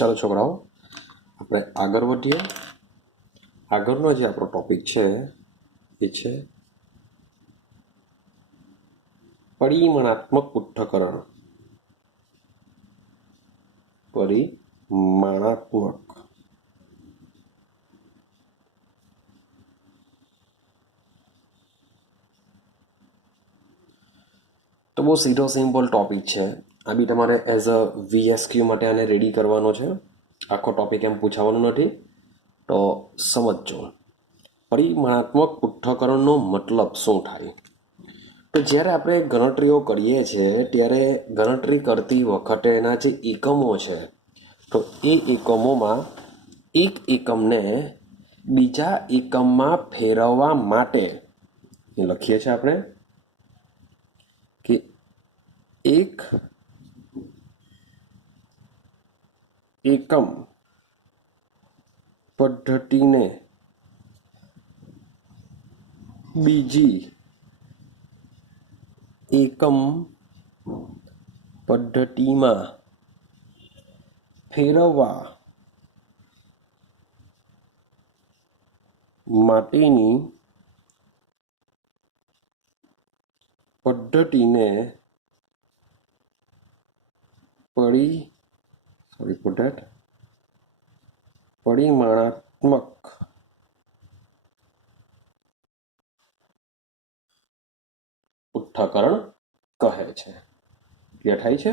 ચાલો છોકરાઓ, આપણે આગળ વધીએ. આગળનો જે આપણો ટોપિક છે એ છે પરિમાણાત્મક પૃથ્થકરણ. પરિમાણાત્મક તો બહુ સીધો સિમ્પલ ટોપિક છે. આ બી તમારે એઝ અ VSQ માટે આને રેડી કરવાનો છે. આખો ટોપિક એમ પૂછાવાનો નથી. તો સમજો, પરિમાણાત્મક પૃથ્થકરણનો મતલબ શું થાય. તો જ્યારે આપણે ગણતરીઓ કરીએ છીએ ત્યારે ગણતરી કરતી વખતે એના જે એકમો છે તો એ એકમોમાં એક એકમને બીજા એકમમાં ફેરવવા માટે લખીએ છીએ આપણે કે એક એકમ પદ્ધતિને બીજી એકમ પદ્ધતિમાં ફેરવવા માટેની પદ્ધતિને પરિમાણાત્મક પૃથ્થકરણ કહે છે. ક્લિયર થાય છે?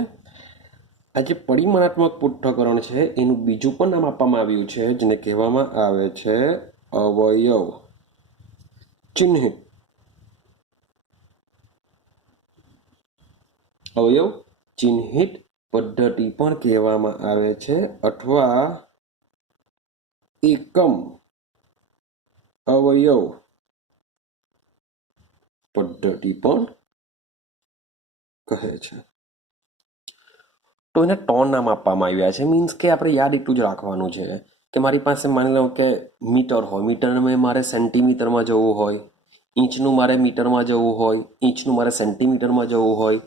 આ જે પરિમાણાત્મક પૃથ્થકરણ છે એનું બીજું પણ નામ આપવામાં આવ્યું છે, જેને કહેવામાં આવે છે અવયવ ચિહ્નિત. અવયવ ચિહ્નિત પદ્ધતિ પણ કહેવામાં આવે છે, અથવા એકમ અવયવ પદ્ધતિ પણ કહે છે. તો એને 3 નામ આપવામાં આવ્યા છે. મીન્સ કે આપણે યાદ એટલું જ રાખવાનું છે કે મારી પાસે માની લો કે મીટર હોય, મીટરમાં મારે સેન્ટીમીટરમાં જવું હોય, ઇંચનું મારે મીટરમાં જવું હોય, ઇંચનું મારે સેન્ટીમીટરમાં જવું હોય,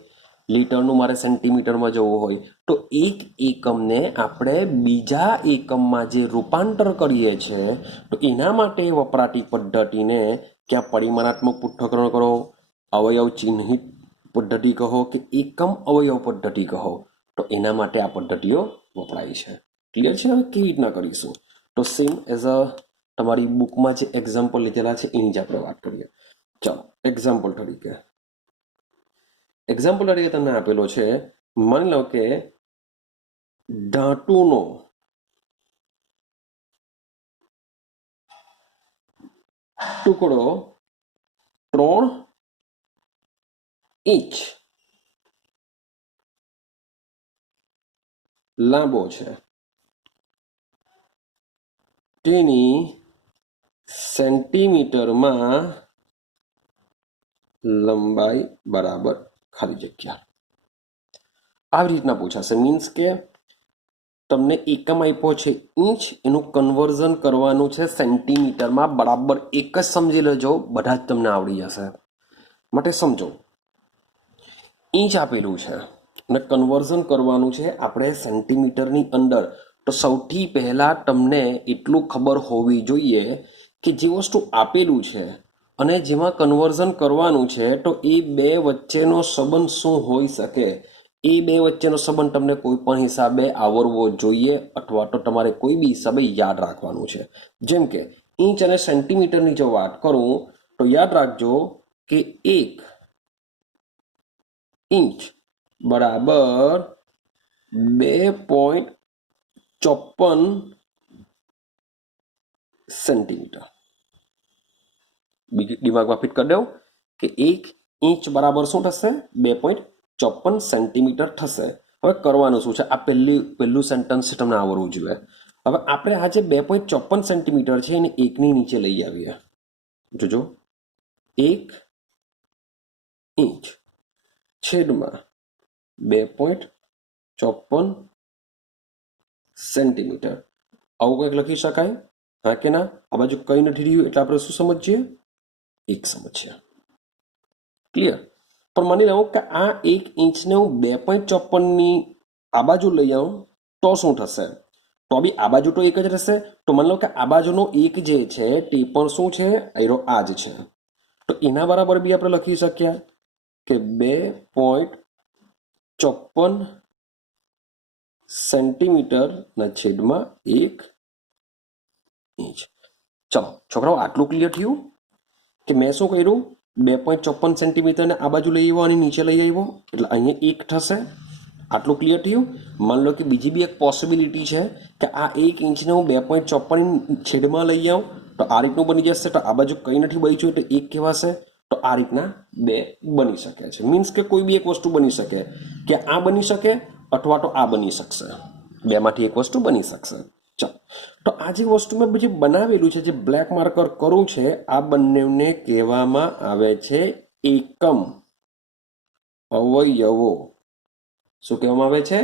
લીટરનું મારે સેન્ટીમીટરમાં જવું હોય, તો એક એકમને આપણે બીજા એકમમાં જે રૂપાંતર કરીએ છીએ તો એના માટે વપરાતી પદ્ધતિને ક્યાં પરિમાણાત્મક પૃથ્થકરણ કરો, અવયવ ચિહ્નિત પદ્ધતિ કહો કે એકમ અવયવ પદ્ધતિ કહો, તો એના માટે આ પદ્ધતિઓ વપરાય છે. ક્લિયર છે? હવે કેવી રીતના કરીશું તો સેમ એઝ અ તમારી બુકમાં જે એક્ઝામ્પલ લીધેલા છે એની જ આપણે વાત કરીએ. ચાલો એક્ઝામ્પલ તરીકે તમને આપેલો છે, માની લો કે ધાતુનો ટુકડો 3 ઇંચ લાંબો છે, તેની સેન્ટીમીટરમાં લંબાઈ બરાબર ખાલી જગ્યા. આવી રીતના પૂછાશે. મીન્સ કે તમને એકમ આપ્યો છે ઇંચ, એનું કન્વર્ઝન કરવાનું છે સેન્ટીમીટરમાં. બરાબર એક જ સમજી લેજો, બધા જ તમને આવડી જશે. માટે સમજો, ઇંચ આપેલું છે અને કન્વર્ઝન કરવાનું છે આપણે સેન્ટીમીટરની અંદર. તો સૌથી પહેલા તમને એટલું ખબર હોવી જોઈએ કે જે વસ્તુ આપેલું છે અને જેમાં કન્વર્ઝન કરવાનું છે તો એ બે વચ્ચેનો સંબંધ શું હોઈ શકે. એ બે વચ્ચેનો સંબંધ તમને કોઈ પણ હિસાબે આવરવો જોઈએ, અથવા તો તમારે કોઈ બી હિસાબે યાદ રાખવાનું છે. જેમ કે ઇંચ અને સેન્ટીમીટરની જો વાત કરું તો યાદ રાખજો કે 1 ઇંચ બરાબર 2.54 સેન્ટીમીટર. દિમાગમાં ફિટ કરી દઉં કે 1 ઇંચ બરાબર શું થશે? 2.54 સેન્ટીમીટર થશે. હવે કરવાનું શું છે? આ પહેલું સેન્ટન્સ છે, તમને આવડવું જોઈએ. હવે આપણે આ જે 2.54 સેન્ટીમીટર છે એને 1ની નીચે લઈ આવીએ. જોજો, 1 ઇંચ છેદમાં 2.54 સેન્ટીમીટર. આવું કંઈક લખી શકાય? હા કે ના? આ બાજુ કંઈ નથી રહ્યું એટલે આપણે શું સમજીએ? 1 સમજીએ. ક્લિયર? પણ માની લઉં કે આ 1 ઇંચને હું 2.54ની આ બાજુ લઈ આવું તો શું થશે? તો બી આ બાજુ તો એક જ રહેશે. તો માની લો કે આ બાજુનો એક જે છે તે પણ શું છે, એરો આ જ છે. તો એના બરાબર બી આપણે લખી શક્યા કે 2.54 સેન્ટીમીટરના છેદમાં 1 ઇંચ. ચલો છોકરાઓ, આટલું ક્લિયર થયું કે મેં શું કર્યું, 2.54 સેન્ટીમીટરને આ બાજુ લઈ આવ્યો અને નીચે લઈ આવ્યો એટલે અહીંયા 1 થશે. આટલું ક્લિયર થયું. માની લો કે બીજી બી એક પોસિબિલિટી છે કે આ 1 ઇંચને હું 2.54 છેદમાં લઈ આવું તો આ રીતનું બની જશે. તો આ બાજુ કંઈ નથી બચ્યું એટલે 1 કહેવાશે. તો આ રીતના 2 બની શકે છે. મીન્સ કે કોઈ બી એક વસ્તુ બની શકે, કે આ બની શકે અથવા તો આ બની શકશે. બેમાંથી એક વસ્તુ બની શકશે. ચાલો, તો આ જે વસ્તુ મેં જે બનાવેલું છે, જે બ્લેક માર્કર કરું છે, આ બંનેને કહેવામાં આવે છે એકમ અવયવો. શું કહેવામાં આવે છે?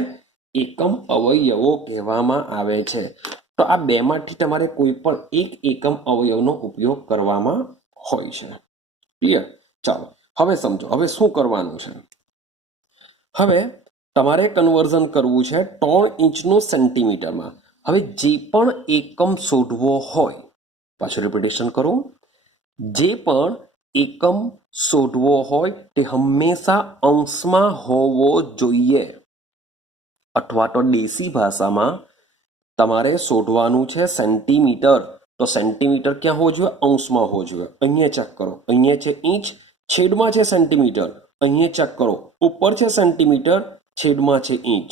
એકમ અવયવો કહેવામાં આવે છે. તો આ બેમાંથી તમારે કોઈ પણ એક એકમ અવયવનો ઉપયોગ કરવામાં હોય છે. ક્લિયર? ચાલો હવે સમજો, હવે શું કરવાનું છે. હવે તમારે કન્વર્ઝન કરવું છે 3 ઇંચનું સેન્ટીમીટરમાં. હવે જે પણ એકમ શોધવો હોય, પાછું રિપીટેશન કરું, જે પણ એકમ શોધવો હોય તે હંમેશા અંશમાં હોવો જોઈએ, અથવા તો દેશી ભાષામાં તમારે શોધવાનું છે સેન્ટીમીટર. તો સેન્ટીમીટર ક્યાં હોવો જોઈએ? અંશમાં હોવો જોઈએ. અહીંયા ચેક કરો, અહીંયા છે ઇંચ, છેદમાં છે સેન્ટીમીટર. અહીંયા ચેક કરો, ઉપર છે સેન્ટીમીટર, છેદમાં છે ઇંચ.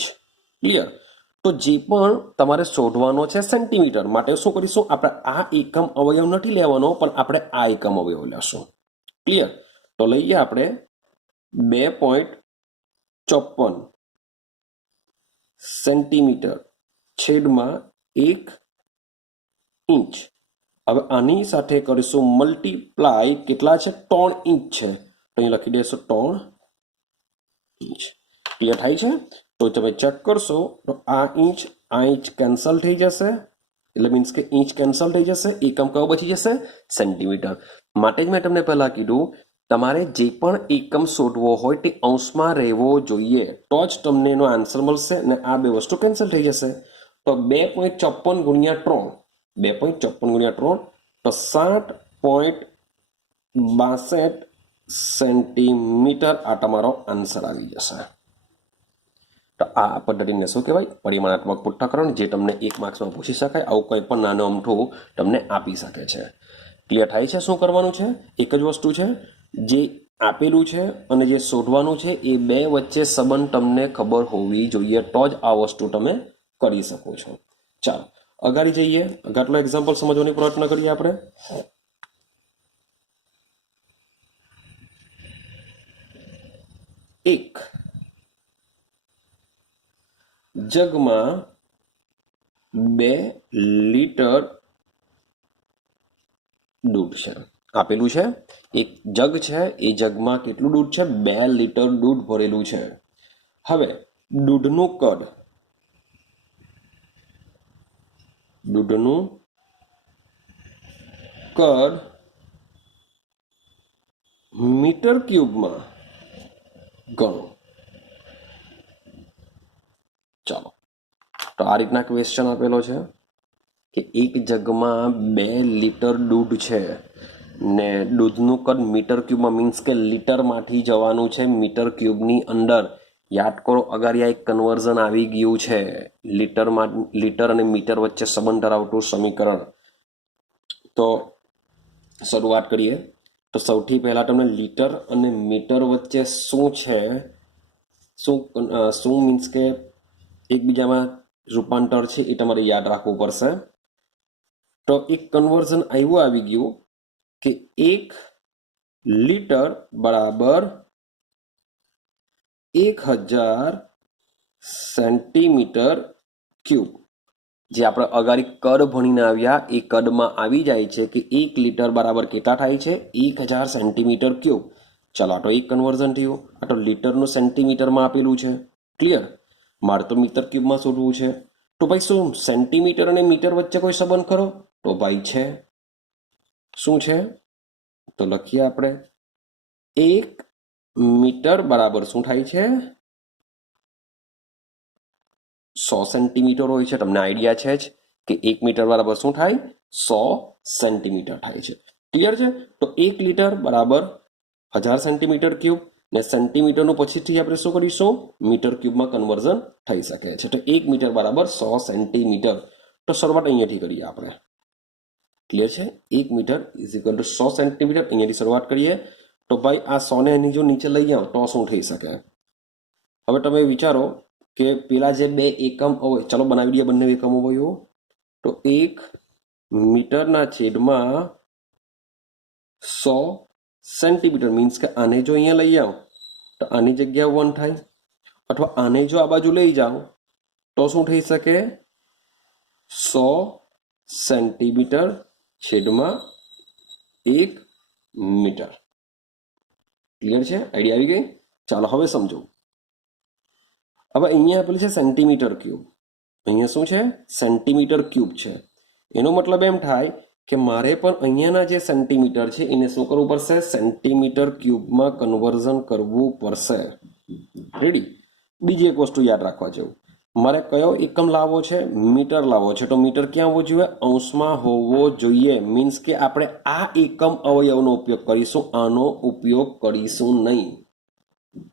ક્લિયર? તો જે પણ તમારે શોધવાનો છે સેન્ટીમીટર માટે શું કરીશું, આપણે આ એકમ અવયવ નથી લેવાનો, પણ આપણે આ એકમ અવયવ લેશું. ક્લિયર? તો લઈએ આપણે 2.54 સેન્ટીમીટર છેદમાં 1 ઇંચ. હવે આની સાથે કરીશું મલ્ટીપ્લાય. કેટલા છે? 3 ઇંચ છે, તો અહીં લખી દઈશું 3 ઇંચ. ક્લિયર થાય છે? તો તમે ચેક કરશો તો આ ઇંચ કેન્સલ થઈ જશે, એટલે મીન્સ કે ઇંચ કેન્સલ થઈ જશે. એકમ કયો બચી જશે? સેન્ટીમીટર. માટે જ મેં તમને પહેલા કીધું, તમારે જે પણ એકમ શોધવો હોય તે અંશમાં રહેવો જોઈએ, તો જ તમને એનો આન્સર મળશે ને આ બે વસ્તુ કેન્સલ થઈ જશે. તો 2.54 ગુણ્યા 3, 2.54 ગુણ્યા 3 તો 60.62 સેન્ટીમીટર આ તમારો આન્સર આવી જશે. તો આ પદ્ધતિને શું કહેવાય? પરિમાણાત્મક પૃથ્થકરણ, જે તમને 1 માર્ક્સમાં પૂછી શકાય. આવું કંઈ પણ નાનું અમથું તમને આપી શકે છે. ક્લિયર થાય છે? શું કરવાનું છે? એક જ વસ્તુ છે, જે આપેલું છે અને જે શોધવાનું છે એ બે વચ્ચે સંબંધ તમને ખબર હોવી જોઈએ, તો જ આ વસ્તુ તમે કરી શકો છો. ચાલો અગાડી જઈએ, આટલો એક્ઝામ્પલ સમજવાની પ્રયત્ન કરીએ આપણે. એક જગમાં 2 લીટર દૂધ છે. આપેલું છે એક જગ છે, એ જગમાં કેટલું દૂધ છે? 2 લીટર દૂધ ભરેલું છે. હવે દૂધનું કદ મીટર ક્યુબમાં ગણો. ચાલો, તો આ રીતના ક્વેશ્ચન આપેલો છે કે એક જગમાં 2 લીટર દૂધ છે ને દૂધનું કદ મીટર ક્યુબમાં, મીન્સ કે લીટરમાંથી જવાનું છે મીટર ક્યુબની અંદર. યાદ કરો, અગાડી આ એક કન્વર્ઝન આવી ગયું છે, લીટર અને મીટર વચ્ચે સંબંધ ધરાવતું સમીકરણ. તો શરૂઆત કરીએ. તો સૌથી પહેલા તમને લીટર અને મીટર વચ્ચે શું છે, શું મીન્સ કે એકબીજામાં રૂપાંતર છે એ તમારે યાદ રાખવું પડશે. તો એક કન્વર્ઝન આવી ગયું કે 1 લીટર બરાબર 1000 સેન્ટીમીટર ક્યુબ. જે આપણે અગાડી કદ ભણીને આવ્યા એ કદમાં આવી જાય છે કે 1 લીટર બરાબર કેટલા થાય છે? 1000 સેન્ટીમીટર ક્યુબ. ચાલો, આ તો એક કન્વર્ઝન થયું. આ તો લીટરનું સેન્ટીમીટરમાં આપેલું છે. ક્લિયર? મારે તો મીટર ક્યુબમાં શોધવું છે. તો ભાઈ શું સેન્ટીમીટર અને મીટર વચ્ચે કોઈ સંબંધ ખરો? તો ભાઈ છે. શું છે? તો લખીએ આપણે, 1 મીટર બરાબર શું થાય છે? 100 સેન્ટીમીટર હોય છે. તમને આઈડિયા છે જ કે 1 મીટર બરાબર શું થાય? 100 સેન્ટીમીટર થાય છે. ક્લિયર છે? તો 1 લીટર બરાબર 1000 સેન્ટીમીટર ક્યુબ, ને સેન્ટીમીટરનું પછીથી આપણે શું કરીશું? મીટર ક્યુબમાં કન્વર્ઝન થઈ શકે છે. તો 1 મીટર બરાબર 100 સેન્ટીમીટર. તો શરૂઆત અહીંયાથી કરીએ આપણે. ક્લિયર છે? 1 metre is equal to 100 centimetre. અહીંયાથી શરૂઆત કરીએ. તો ભાઈ આ 100 ને એની જો નીચે લઈ આવો તો શું થઈ શકે? હવે તમે વિચારો કે પેલા જે બે એકમ હોય, ચાલો બનાવી દઈએ બંને એકમ હોય. તો 1 મીટરના છેદમાં 100 સેન્ટીમીટર મીન્સ કે આને જો અહીંયા લઈ આવો તો આની જગ્યા 1 થાય, અથવા આને જો આ બાજુ લઈ જાઓ તો શું થઈ શકે? 100 સેન્ટીમીટર છેદમાં 1 મીટર. ક્લિયર છે? આઈડિયા આવી ગઈ? ચાલો હવે સમજો. હવે અહીંયા આપેલું છે સેન્ટીમીટર ક્યુબ. અહીંયા શું છે? સેન્ટીમીટર ક્યુબ છે. એનો મતલબ એમ થાય કે મારે પણ અહીંયાના જે સેન્ટીમીટર છે એને શું કરવું પડશે? સેન્ટીમીટર ક્યુબમાં કન્વર્ઝન કરવું પડશે. રેડી? બીજી એક વસ્તુ યાદ રાખવા જેવું, મારે કયો એકમ લાવવો છે? મીટર લાવવો છે. તો મીટર ક્યાં હોવો જોઈએ? અંશમાં હોવો જોઈએ. મીન્સ કે આપણે આ એકમ અવયવનો ઉપયોગ કરીશું, આનો ઉપયોગ કરીશું નહીં.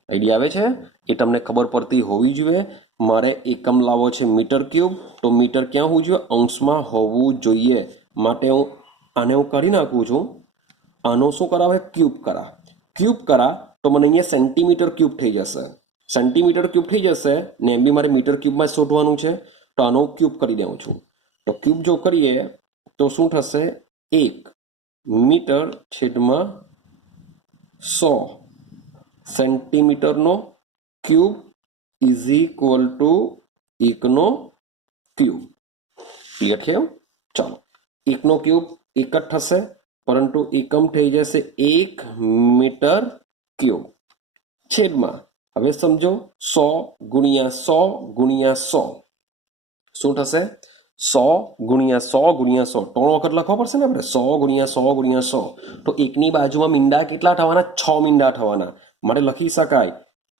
આઈડિયા આવે છે? એ તમને ખબર પડતી હોવી જોઈએ. મારે એકમ લાવવો છે મીટર ક્યુબ, તો મીટર ક્યાં હોવું જોઈએ? અંશમાં હોવું જોઈએ. માટે હું આને કાઢી નાખું છું. આનો શું કરાવે? ક્યુબ કરા. ક્યુબ કરા તો મને અહીંયા સેન્ટીમીટર ક્યુબ થઈ જશે. સેન્ટીમીટર ક્યુબ થઈ જશે ને એમ બી મારે મીટર ક્યુબમાં જ શોધવાનું છે. તો આનો ક્યુબ કરી દઉં છું. તો ક્યુબ જો કરીએ તો શું થશે? 1 મીટર છેદમાં 100 સેન્ટીમીટરનો ક્યુબ ઇઝ ઇક્વલ ટુ 1 નો ક્યુબ. ક્લિયર છે? ચાલો, 1 નો ક્યુબ 1 જ થશે, પરંતુ એકમ થઈ જશે 1 મીટર ક્યુબ છેદમાં. હવે સમજો 100 ગુણ્યા 100 ગુણ્યા 100 શું થશે? 100 ગુણ્યા 100 ગુણ્યા 100 ત્રણ વખત લખવા પડશે ને આપણે. 100 ગુણ્યા 100 ગુણ્યા 100 તો એકની બાજુમાં મીંડા કેટલા થવાના? 6 મીંડા થવાના. માટે લખી શકાય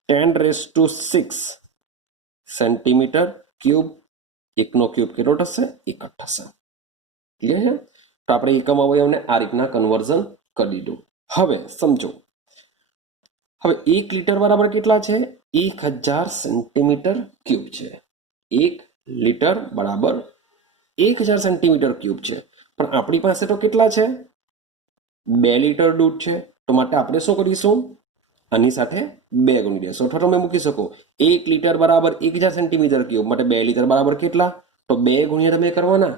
10⁶ સેન્ટીમીટર ક્યુબ. 1 નો ક્યુબ કેટલો થશે? 1 જ થશે. ક્લિયર છે? તો આપણે એકમ અવયવને આ રીતના કન્વર્ઝન કરી દીધું. હવે સમજો, હવે 1 લીટર બરાબર કેટલા છે? 1000 સેન્ટીમીટર ક્યુબ છે. 1 લીટર બરાબર 1000 સેન્ટીમીટર ક્યુબ છે. પણ આપણી પાસે તો કેટલા છે? 2 લીટર દૂધ છે. તો માટે આપણે શું કરીશું? આની સાથે 2 ગુણી દેશો. અથવા તમે મૂકી શકો 1 લીટર બરાબર 1000 સેન્ટીમીટર ક્યુબ, માટે 2 લીટર બરાબર કેટલા? તો 2 ગુણ્યા તમે કરવાના.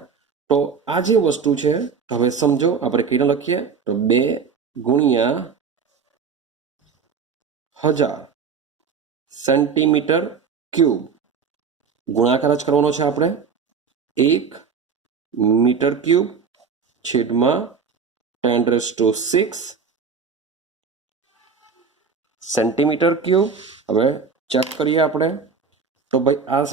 તો આ જે વસ્તુ છે, હવે સમજો આપણે કઈ લખીએ તો 2 ગુણ્યા 1000 સેન્ટીમીટર ક્યુબ ગુણાકાર જ કરવાનો છે આપણે. 1 મીટર ક્યુબ છેદમાં 10⁶ સેન્ટીમીટર ક્યુબ. હવે ચેક કરીએ આપણે તો ભાઈ આ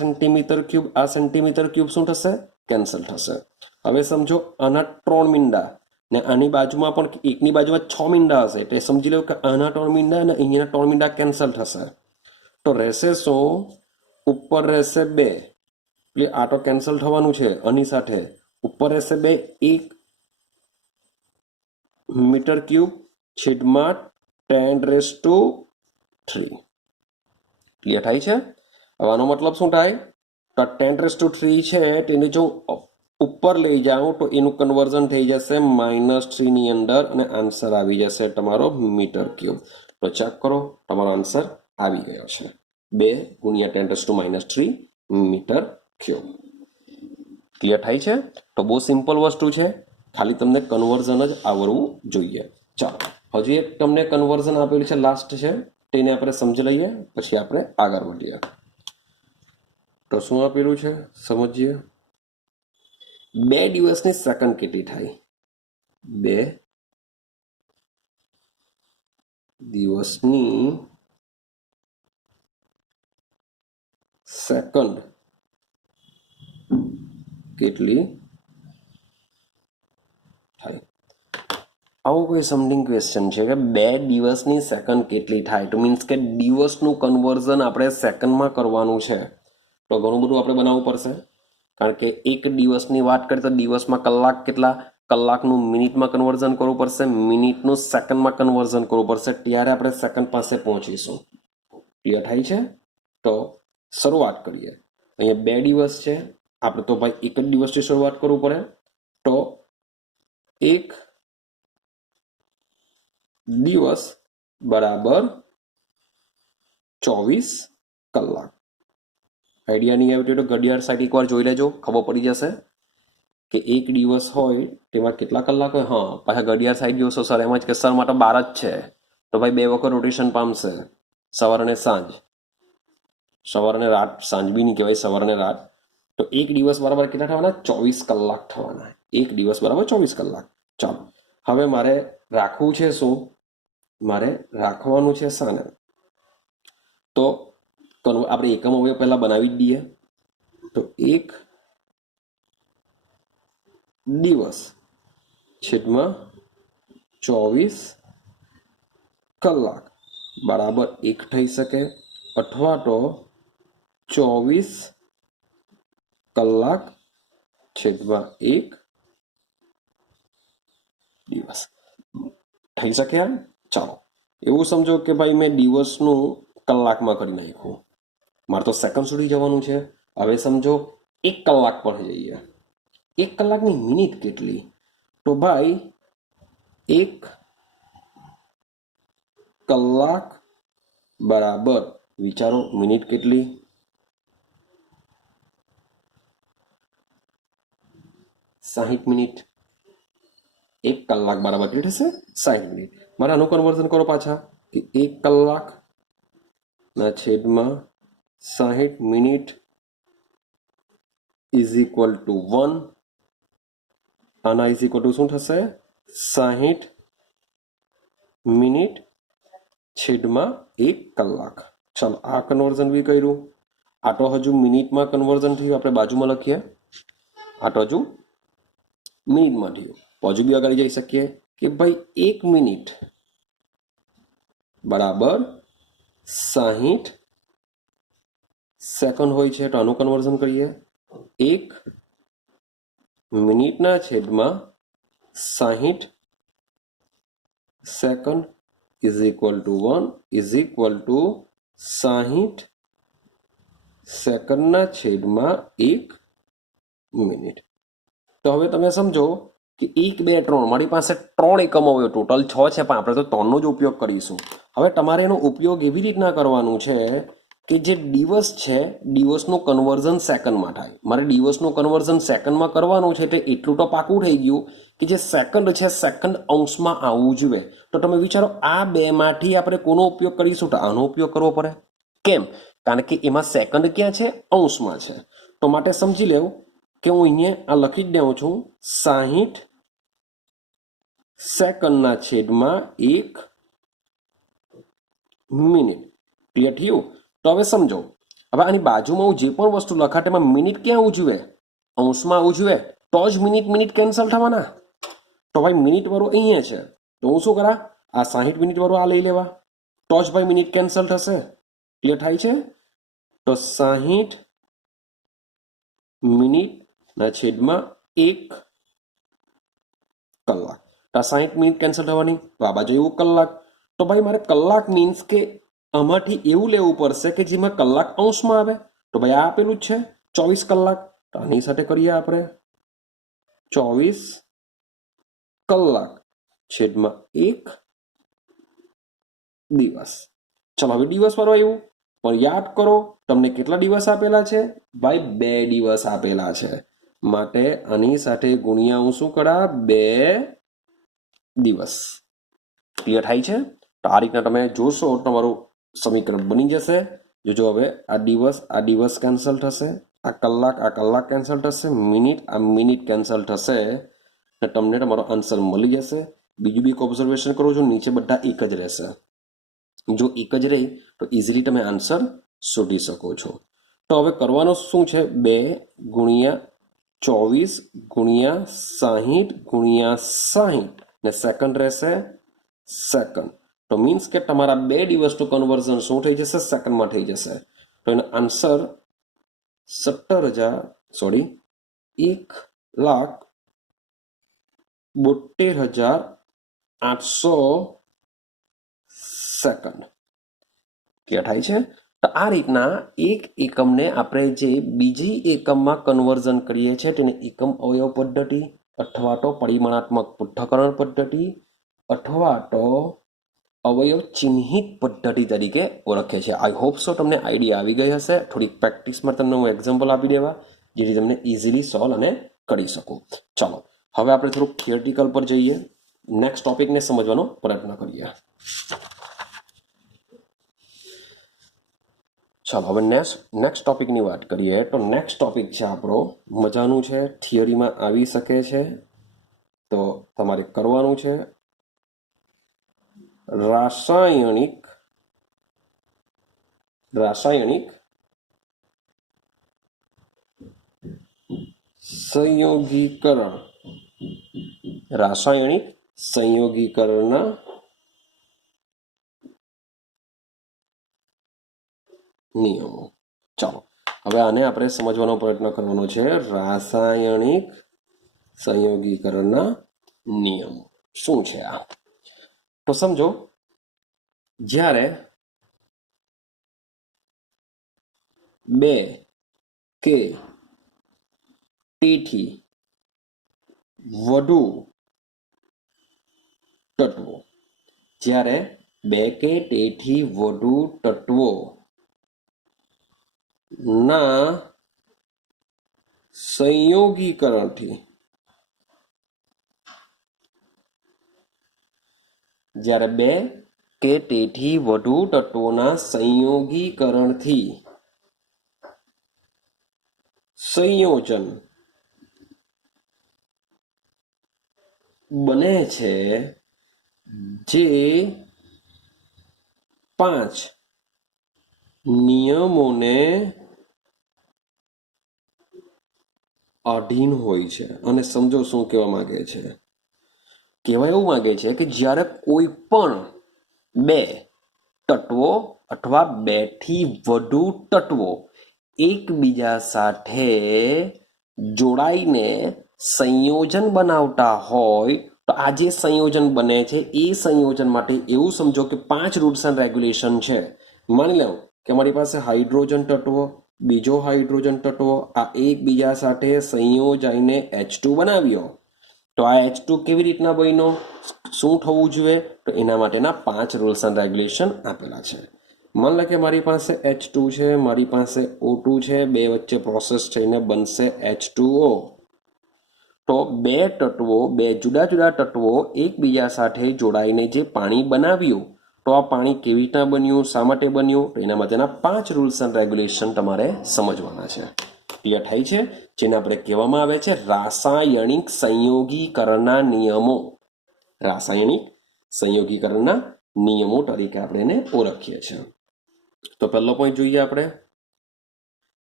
સેન્ટીમીટર ક્યુબ શું થશે? કેન્સલ થશે. હવે સમજો આના 3 મીંડા ને આની બાજુમાં પણ એકની બાજુમાં 6 મીંડા હશે, એટલે સમજી લો કે આના 3 મીંડા અને અહીંયાના 3 મીંડા કેન્સલ થશે. તો રહેશે શું? ઉપર રહેશે 2, એટલે આ તો કેન્સલ થવાનું છે. આની સાથે ઉપર રહેશે 2, 1 મીટર ક્યુબ છેદમાં 10⁵. ક્લિયર થાય છે? હવે આનો મતલબ શું થાય? તો 10⁵ છે તેને જો ઉપર લઈ જાઉં તો એનું કન્વર્ઝન થઈ જશે -3 ની અંદર, અને આન્સર આવી જશે તમારો મીટર ક્યુબ. તો ચેક કરો, તમારો આન્સર આવી ગયો છે 2 ગુણ્યા 10⁻³ મીટર ક્યુબ. ક્લિયર થાય છે? તો બહુ સિમ્પલ વસ્તુ છે, ખાલી તમને કન્વર્ઝન જ આવડવું જોઈએ. ચાલો, હજી એક તમને કન્વર્ઝન આપેલું છે, લાસ્ટ છે, તેને આપણે સમજી લઈએ, પછી આપણે આગળ વધીએ. તો શું આપેલું છે સમજીએ. 2 દિવસની સેકન્ડ કેટલી થાય? 2 દિવસની સેકન્ડ કેટલી થાય? આવો કોઈ સમથિંગ ક્વેશ્ચન છે કે 2 દિવસની સેકન્ડ કેટલી થાય, તો મીન્સ કે દિવસનું કન્વર્ઝન આપણે સેકન્ડમાં કરવાનું છે. તો ઘણું બધું આપણે બનાવવું પડશે, કારણ કે એક દિવસની વાત કરીએ તો દિવસમાં કલાક કેટલા, કલાકનું મિનિટમાં કન્વર્ઝન કરવું પડશે, મિનિટનું સેકન્ડમાં કન્વર્ઝન કરવું પડશે, ત્યારે આપણે સેકન્ડ પાસે પહોંચીશું. ક્લિયર થાય છે? તો શરૂઆત કરીએ. અહીંયા 2 દિવસ છે, આપણે તો ભાઈ એક જ દિવસથી શરૂઆત કરવું પડે. તો એક દિવસ બરાબર 24 કલાક. આઈડિયા નહીં આવ્યો તો ઘડિયાળ સાઈડ એકવાર જોઈ લેજો, ખબર પડી જશે કે એક દિવસ હોય તેમાં કેટલા કલાક હોય. હા, પાછા ઘડિયાળ સાઈડ જોશો સર એમ જ કે સર માટે 12 જ છે, તો ભાઈ 2 વખત રોટેશન પામશે, સવાર અને સાંજ. સવાર અને રાત, સાંજ બી નહીં કહેવાય, સવાર અને રાત. તો એક દિવસ બરાબર કેટલા થવાના? 24 કલાક થવાના. એક દિવસ બરાબર 24 કલાક. ચાલો, હવે મારે રાખવું છે શું? મારે રાખવાનું છે સાને. તો આપણે એકમ અવયવ પહેલા બનાવી જ દઈએ. તો એક દિવસ છેદમાં 24 કલાક બરાબર 1 થઈ શકે, અથવા તો 24 કલાક છેદમાં 1 દિવસ થઈ શકે. ચાલો, એવું સમજો કે ભાઈ મેં દિવસનું કલાકમાં કરી નાખ્યું, મારે તો સેકન્ડ સુધી જવાનું છે. હવે સમજો 1 કલાક પર જઈએ. 1 કલાકની મિનિટ કેટલી? તો ભાઈ 1 કલાક બરાબર, વિચારો, મિનિટ કેટલી? 60 મિનિટ. 1 કલાક બરાબર કેટલી થશે? 60 મિનિટ. મારે આનું કન્વર્ઝન કરો પાછા કે 1 કલાક ના છેદમાં 60 મિનિટ ઇઝ ઇક્વલ ટુ 1. આના ઇઝ ઇક્વલ ટુ શું થશે? 60 મિનિટ છેદમાં 1 કલાક. ચાલો, આ કન્વર્ઝન બી કર્યું. આ તો હજુ મિનિટમાં કન્વર્ઝન થયું, આપણે બાજુમાં લખીએ. આ તો હજુ મિનિટમાં થયું. હજુ બી આગળ જઈ શકીએ કે ભાઈ 1 મિનિટ બરાબર 60 સેકન્ડ હોય છે. તો આનું કન્વર્ઝન કરીએ. 1 મિનિટના છેદમાં 60 second is equal to 1 is equal two 60 સેકન્ડના છેદમાં 1 મિનિટ. તો હવે તમે સમજો કે 1 2 3 મારી પાસે 3 એકમો હોય, ટોટલ 6 છે, પણ આપણે તો 3નો જ ઉપયોગ કરીશું. હવે તમારે એનો ઉપયોગ એવી રીતના કરવાનું છે કે જે દિવસ છે, દિવસનું કન્વર્ઝન સેકન્ડમાં થાય. મારે દિવસનું કન્વર્ઝન સેકન્ડમાં કરવાનું છે, એટલે એટલું તો પાકું થઈ ગયું કે જે સેકન્ડ છે, સેકન્ડ અંશમાં આવવું જોઈએ. તો તમે વિચારો, આ બેમાંથી આપણે કોનો ઉપયોગ કરીશું? તો આનો ઉપયોગ કરવો પડે. કેમ? કારણ કે એમાં સેકન્ડ ક્યાં છે? અંશમાં છે. તો માટે સમજી લેવું કે હું અહીંયા આ લખી જ દઉં છું, 60 સેકન્ડના છેદમાં 1 મિનિટ. ક્લિયર થયું? તો હવે સમજો, હવે આની બાજુમાં હું જે પણ વસ્તુ લખા તેમાં મિનિટ ક્યાં ઉજવે? અંશમાં ઉજવે, તો જ મિનિટ મિનિટ કેન્સલ થવાના. તો ભાઈ મિનિટ વાળું અહીંયા છે, તો હું શું કરા? આ 60 મિનિટ વાળું આ લઈ લેવા, તો જ ભાઈ મિનિટ કેન્સલ થશે. ક્લિયર થાય છે? તો 60 મિનિટના છેદમાં 1 કલાક. આ 60 મિનિટ કેન્સલ થવાની, તો આ બાજુ એવું કલાક. તો ભાઈ મારે કલાક મીન્સ કે આમાંથી એવું લેવું પડશે કે જેમાં કલાક અંશમાં આવે. તો ભાઈ આ આપેલું જ છે 24 કલાક. તો આની સાથે કરીએ આપણે 24 કલાક છેદમાં 1 દિવસ. ચલો, હવે દિવસ વાળું આવ્યું, પણ યાદ કરો તમને કેટલા દિવસ આપેલા છે? ભાઈ 2 દિવસ આપેલા છે, માટે આની સાથે ગુણ્યા હું શું કરા? 2 દિવસ. ક્લિયર થાય છે? તો આ રીતના તમે જોશો તમારું સમીકરણ બની જશે. જોજો, હવે આ દિવસ કેન્સલ થશે, આ કલાક કેન્સલ થશે, આ મિનિટ કેન્સલ થશે, અને તમને તમારો આન્સર મળી જશે. બીજું બી એક ઓબ્ઝર્વેશન કરો છો, નીચે બધા એક જ રહેશે. જો એક જ રહે તો ઇઝીલી તમે આન્સર શોધી શકો છો. તો હવે કરવાનું શું છે? 2 ગુણ્યા 24 ગુણ્યા 60 ગુણ્યા 60 ને સેકન્ડ રહેશે સેકન્ડ. તો મીન્સ કે તમારા 2 દિવસનું કન્વર્ઝન શું થઈ જશે? સેકન્ડમાં થઈ જશે. તો એનો આન્સર 1,72,800 સેકન્ડ ક્લિયર થાય છે. તો આ રીતના એક એકમને આપણે જે બીજી એકમમાં કન્વર્ઝન કરીએ છીએ તેને એકમ અવયવ પદ્ધતિ અથવા તો પરિમાણાત્મક પૃથ્થકરણ પદ્ધતિ અથવા તો અવયવ ચિહ્નિત પદ્ધતિ તરીકે ઓળખે છે. આઈ હોપ સો તમને આઈડિયા આવી ગઈ હશે. થોડીક પ્રેક્ટિસમાં તમને હું એક્ઝામ્પલ આપી દેવા જેથી તમને ઇઝીલી સોલ્વ અને કરી શકો. ચાલો હવે આપણે થોડુંક થિયરિટિકલ પર જઈએ, નેક્સ્ટ ટોપિકને સમજવાનો પ્રયત્ન કરીએ. ચાલો હવે નેક્સ્ટ ટોપિકની વાત કરીએ તો નેક્સ્ટ ટોપિક છે આપણો મજાનું છે, થિયરીમાં આવી શકે છે, તો તમારે કરવાનું છે રાસાયણિક સંયોગીકરણના નિયમો. ચાલો હવે આને આપણે સમજવાનો પ્રયત્ન કરવાનો છે. રાસાયણિક સંયોગીકરણના નિયમો શું છે આ? તો સમજો, જ્યારે બે કે તેથી વધુ તત્વો ના સંયોગીકરણથી સંયોજન બને છે જે 5 નિયમોને અધીન હોય છે. અને સમજો શું કહેવા માંગે છે. કહેવા એવું માંગે છે કે જ્યારે કોઈ પણ બે તત્વો અથવા 2 થી વધુ તત્વો એકબીજા સાથે જોડાઈને સંયોજન બનાવતા હોય તો આ જે સંયોજન બને છે એ સંયોજન માટે એવું સમજો કે 5 રૂલ્સ એન્ડ રેગ્યુલેશન છે. માની લો કે અમારી પાસે હાઇડ્રોજન તત્વો, બીજો હાઇડ્રોજન તત્વો આ એકબીજા સાથે સંયોજાઈને H2 બનાવ્યો. તો આ H2 કેવી રીતના બન્યો, શું થવું જોઈએ, તો એના માટેના 5 રૂલ્સ એન્ડ રેગ્યુલેશન આપેલા છે. માન લો કે મારી પાસે H2 છે, મારી પાસે O2 છે, બે વચ્ચે પ્રોસેસ થઈને બનશે H2O. તો બે જુદા જુદા તત્વો એકબીજા સાથે જોડાઈને જે પાણી બનાવ્યું, તો આ પાણી કેવી રીતના બન્યું, શા માટે બન્યું, તો એના માટેના 5 રૂલ્સ એન્ડ રેગ્યુલેશન તમારે સમજવાના છે. ક્લિયર થાય છે? જેને આપણે કહેવામાં આવે છે રાસાયણિક સંયોગીકરણના નિયમો. રાસાયણિક સંયોગીકરણના નિયમો તરીકે આપણે એને ઓળખીએ છીએ. તો પહેલો પોઈન્ટ જોઈએ આપણે.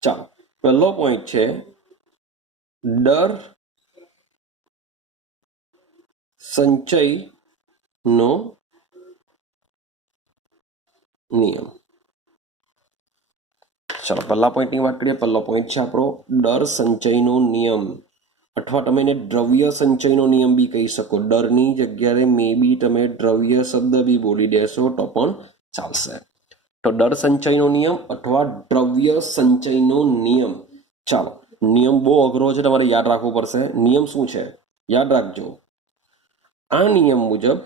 ચાલો, પહેલો પોઈન્ટ છે દર સંચયનો નિયમ. ચાલો પહેલા પોઈન્ટની વાત કરીએ. પહેલો પોઈન્ટ છે આપણો દર સંચયનો નિયમ, અથવા તમે એને દ્રવ્ય સંચયનો નિયમ બી કહી શકો. દરની જગ્યાએ મે બી તમે દ્રવ્ય શબ્દ બી બોલી દેશો તો પણ ચાલશે. તો દર સંચયનો નિયમ અથવા દ્રવ્ય સંચયનો નિયમ. ચાલો, નિયમ બહુ અઘરો છે, તમારે યાદ રાખવું પડશે. નિયમ શું છે યાદ રાખજો. આ નિયમ મુજબ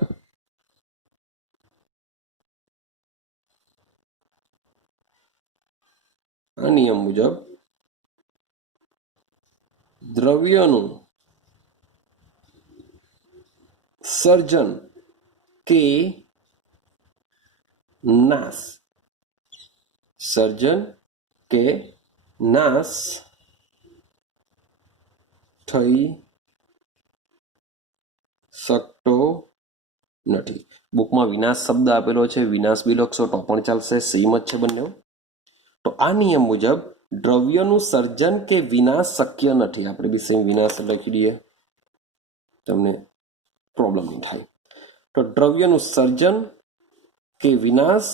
દ્રવ્યનું સર્જન કે નાશ થઈ શકતો નથી. બુકમાં વિનાશ શબ્દ આપેલો છે, વિનાશ બી લખશો તો પણ ચાલશે, સેમ જ છે બંને. તો આ નિયમ મુજબ દ્રવ્યનું સર્જન કે વિનાશ શક્ય નથી. આપણે બી સેમ વિનાશ લખી દઈએ, તમને પ્રોબ્લેમ નહીં થાય. તો દ્રવ્યનું સર્જન કે વિનાશ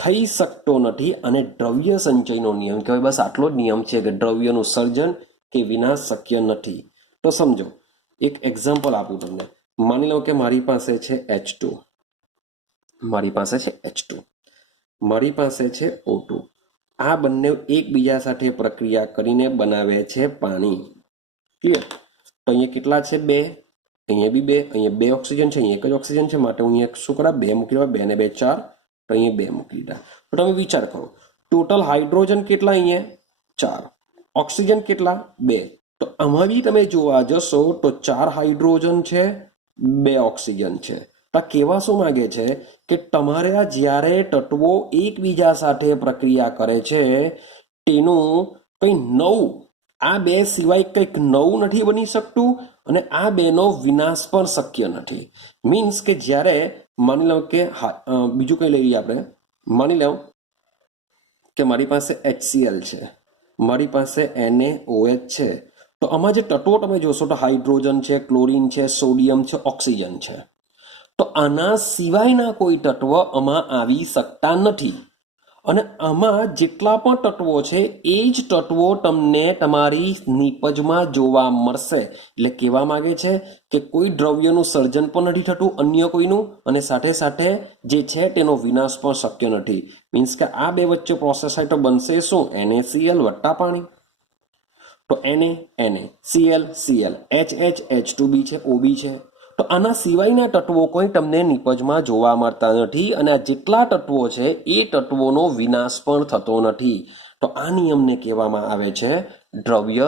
થઈ શકતો નથી અને દ્રવ્ય સંચયનો નિયમ કહેવાય. બસ આટલો જ નિયમ છે કે દ્રવ્યનું સર્જન કે વિનાશ શક્ય નથી. તો સમજો, એક એક્ઝામ્પલ આપું તમને. માની લો કે મારી પાસે છે H2, મારી પાસે છે H2, મારી પાસે છે O2. આ બંને એકબીજા સાથે પ્રક્રિયા કરીને બનાવે છે પાણી. ક્લિયર? તો અહીંયા કેટલા છે? 2. અહીંયા બી 2. અહીંયા 2 ઓક્સિજન છે, અહીંયા એક જ ઓક્સિજન છે, માટે હું અહીંયા શું કરા? 2 મૂકી દેવા. 2 ને 2 4. તો અહીંયા 2 મૂકી દીધા. તો તમે વિચાર કરો, ટોટલ હાઇડ્રોજન કેટલા? અહીંયા 4. ઓક્સિજન કેટલા? 2. તો આમાં બી તમે જોવા જશો તો 4 હાઇડ્રોજન છે, 2 ઓક્સિજન છે. તો કેવા શું માંગે છે કે તમારે આ જ્યારે તત્વો એકબીજા સાથે પ્રક્રિયા કરે છે તેનું કંઈ નવું, આ બે સિવાય કંઈક નવું નથી બની શકતું અને આ બેનો વિનાશ પણ શક્ય નથી. મીન્સ કે જ્યારે માની લો કે બીજું કંઈ લઈ લઈએ આપણે. માની લો કે મારી પાસે HCl છે, મારી પાસે NaOH છે. તો આમાં જે તત્વો તમે જોશો તો હાઇડ્રોજન છે, ક્લોરીન છે, સોડિયમ છે, ઓક્સિજન છે. તો આના સિવાયના કોઈ તત્વ આમાં આવી શકતા નથી. અને આમાં જેટલા પણ તત્વો છે એ જ તત્વો તમને તમારી નિપજમાં જોવા મળશે. એટલે કહેવા માંગે છે કે કોઈ દ્રવ્યનું સર્જન પણ નથી થતું અન્ય કોઈનું, અને સાથે સાથે જે છે તેનો વિનાશ પણ શક્ય નથી. મીન્સ કે આ બે વચ્ચે પ્રોસેસ થાય તો બનશે શું? NaCl વત્તા પાણી. તો Na Cl Cl, H H2b છે, OB છે. તો આના સિવાયના તત્વો કોઈ તમને નિપજમાં જોવા મળતા નથી અને આ જેટલા તત્વો છે એ તત્વોનો વિનાશ પણ થતો નથી. તો આ નિયમને કહેવામાં આવે છે દ્રવ્ય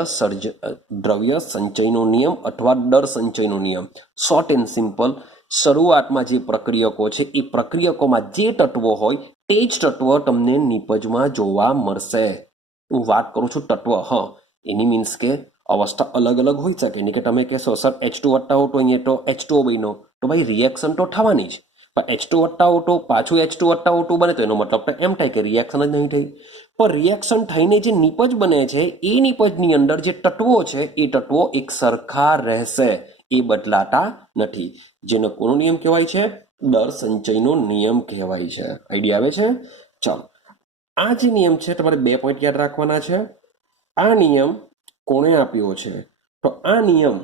સંચયનો નિયમ અથવા દર સંચયનો નિયમ. શોર્ટ એન્ડ સિમ્પલ, શરૂઆતમાં જે પ્રક્રિયકો છે એ પ્રક્રિયકોમાં જે તત્વો હોય તે જ તત્વ તમને નિપજમાં જોવા મળશે. હું વાત કરું છું તત્વ, એની મીન્સ કે અવસ્થા અલગ અલગ હોઈ શકે. એની કે તમે કહેશો સર H2 વત્તા O2 અહીંયા તો H2O બન્યો, તો ભાઈ રિએક્શન તો થવાની જ. પણ H2 વત્તા O2 પાછું H2 વત્તા O2 બને તો એનો મતલબ તો એમ થાય કે રિએક્શન જ નહીં થઈ. પણ રિએક્શન થઈને જે નિપજ બને છે એ નિપજની અંદર જે તત્વો છે એ તત્વો એક સરખા રહેશે, એ બદલાતા નથી. જેનો કોનો નિયમ કહેવાય છે? દર સંચયનો નિયમ કહેવાય છે. આઈડિયા આવે છે? ચાલો, આ જે નિયમ છે તમારે 2 પોઈન્ટ યાદ રાખવાના છે. આ નિયમ કોણે આપ્યો છે? તો આ નિયમ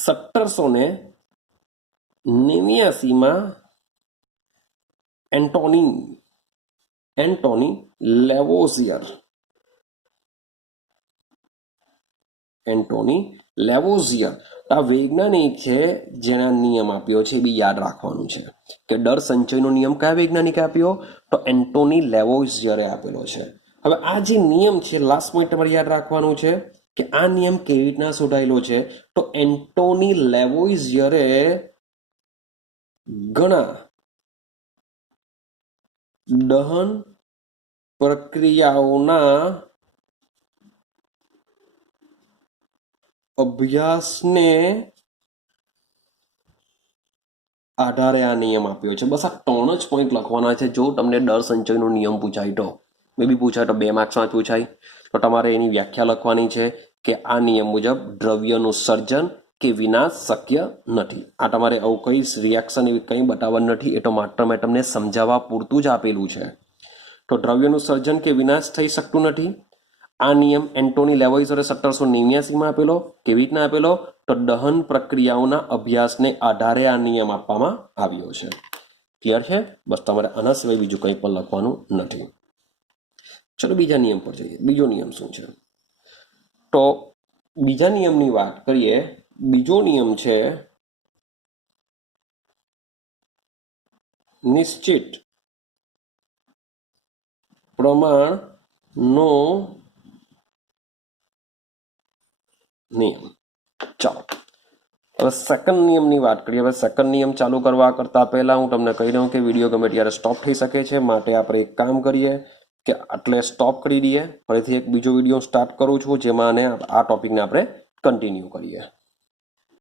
1789માં એન્ટોની લેવોઝિયર આ વૈજ્ઞાનિક છે જેના નિયમ આપ્યો છે. એ બી યાદ રાખવાનું છે કે દર સંચયનો નિયમ કયા વૈજ્ઞાનિકે આપ્યો? તો એન્ટોની લેવોઝિયરે આપેલો છે. હવે આ જે નિયમ છે, લાસ્ટ પોઈન્ટ તમારે યાદ રાખવાનું છે કે આ નિયમ કેવી રીતના શોધાયેલો છે? તો એન્ટોની લેવોઇઝિયરે ઘણા દહન પ્રક્રિયાઓના અભ્યાસને આધારે આ નિયમ આપ્યો છે. બસ આ 3 જ પોઈન્ટ લખવાના છે. જો તમને દર સંચયનો નિયમ પૂછાય તો, મે બી પૂછાય તો 2 માર્ક્સમાં પૂછાય તો તમારે એની વ્યાખ્યા લખવાની છે કે આ નિયમ મુજબ દ્રવ્યનું સર્જન કે વિનાશ શક્ય નથી. આ તમારે આવું કઈ રિએક્શન એવી કંઈ બતાવવાનું નથી, એ તો માત્ર મેં તમને સમજાવવા પૂરતું જ આપેલું છે. તો દ્રવ્યનું સર્જન કે વિનાશ થઈ શકતું નથી. આ નિયમ એન્ટોની લેવોઇઝરે 1789માં આપેલો. કેવી રીતના આપેલો? તો દહન પ્રક્રિયાઓના અભ્યાસને આધારે આ નિયમ આપવામાં આવ્યો છે. ક્લિયર છે? બસ તમારે આના સિવાય બીજું કંઈ પણ લખવાનું નથી. ચલો બીજા નિયમ પર જઈએ. બીજો નિયમ શું છે? તો બીજા નિયમની વાત કરીએ. બીજો નિયમ છે નિશ્ચિત પ્રમાણનો નિયમ. ચાલો હવે સેકન્ડ નિયમની વાત કરીએ. હવે સેકન્ડ નિયમ ચાલુ કરવા કરતા પહેલા હું તમને કહી દઉં કે વિડીયો ગમે ત્યારે સ્ટોપ થઈ શકે છે, માટે આપણે એક કામ કરીએ કે આટલે સ્ટોપ કરી દઈએ. ફરીથી એક બીજો વિડીયો સ્ટાર્ટ કરું છું જેમાં આ ટોપિકને આપણે કન્ટિન્યુ કરીએ.